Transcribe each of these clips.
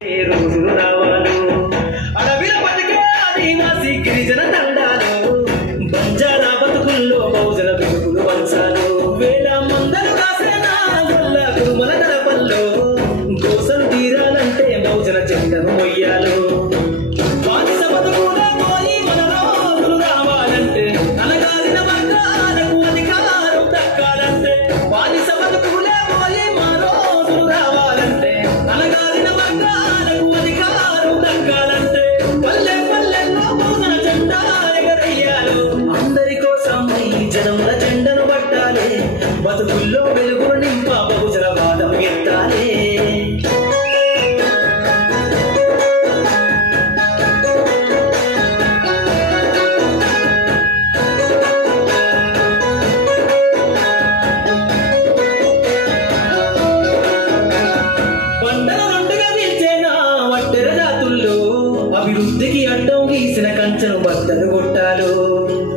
రోజులు రావాలు అడవిల బతికే ఆదివాసి గిరిజన తండాలు బంజారా బతుకుల్లో బహుజన బిగులు వంచాలు వేల మందలు కాసేనా గొల్ల కురుమల గడపల్లో గోసలు తీరాలంటే బహుజన జెండను మొయ్యాలు బానిస బతుకులో పోయి మన రోజులు రావాలంటే అనగారిన వర్గాలకు అధికారం దక్కాలంటే బానిస బతుకులో పోయి మన రోజులు రావాలంటే అనగారిన వర్గాలకు అధికారం దక్కాలంటే పల్లె పల్లెల్లో బహుజన జెండా ఎగరేయాలి అందరి కోసం ఈ జనముల జెండను పట్టాలి బతుకుల్లో వెలుగులు నింప బహుజన వాదం ఎత్తాలి అభివృద్ధికి అడ్డం గీసిన కంచెను బద్దలు కొట్టాలు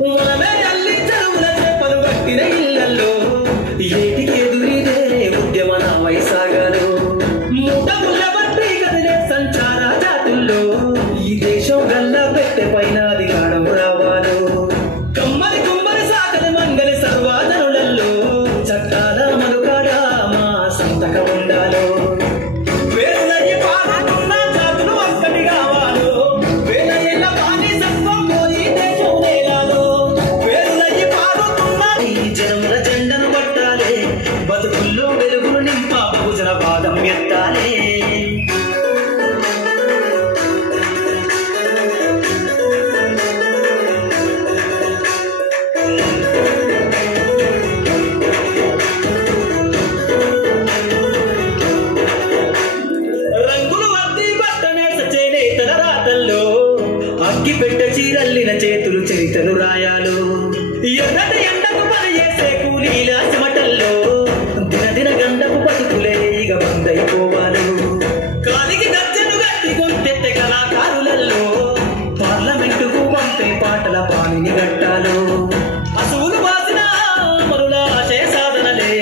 మనమే తల్లి చెరువుల చేపలు కట్టిన ఇళ్లలో ఏటికి ఎదురీదే ఉద్యమన వైసాగాలు ముఠముల బట్టి కదిలే సంచార జాతుల్లో ఈ దేశం గల్లా పెట్టె పైన అధికారం రావాలు కమ్మరి కుమ్మరి సాగలి మంగలి సర్వాధనులలో చట్టాల మనుకాడ మా సంతకం ఉండాలో బతుకుల్లో వెలుగులు నింప బహుజన వాదం ఎత్తాలి రంగులు వర్ది బట్టనే సచేనేతల రాతల్లో అగ్గి పెట్ట చీరల్లిన చేతులు చరితలు రాయాలు ఎన్నట ఎండకు పని చేసే కూలీల చెమటల్లో దినదిన గండపు బతుకులే ఇక బందైపోవాలి కాలికి గజ్జను గట్టి గొంతెత్తే కళాకారులలో పార్లమెంటుకు పంపే పాటల పాణిని గట్టాలు అసూలు బాసిన మరుల ఆశయ సాధనలే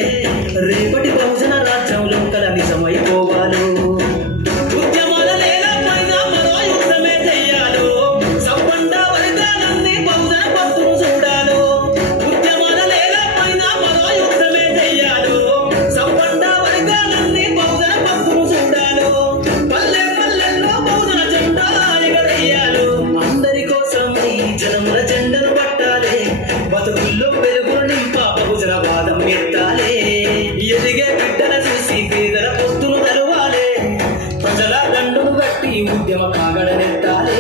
రేపటి బహుజన రాజ్యంలో కల నిజమైపోవాలి ఉద్యమాల లేలపైన మరో యుద్ధమే చెయ్యాలి సంబంధ వర్గాలన్నీ బహుజన పత్తును చూడాలి ఉద్యమాల లేలపైన మరో యుద్ధమే చెయ్యాలి సంబంధ వర్గాలన్నీ బహుజన పత్తును చూడాలి పల్లె పల్లెల్లో బహుజన జెండా ఎగరేయాలి అందరి కోసం ఈ జనముల జెండను పట్టాలి బతుకుల్లో వెలుగులు నింప బహుజన వాదం ఎత్తాలి ఎదిగే బిడ్డల చూసి పేదల పొత్తులు తెలవాలి ప్రజల దండును బట్టి ఉద్యమ కాగడనెత్తాలి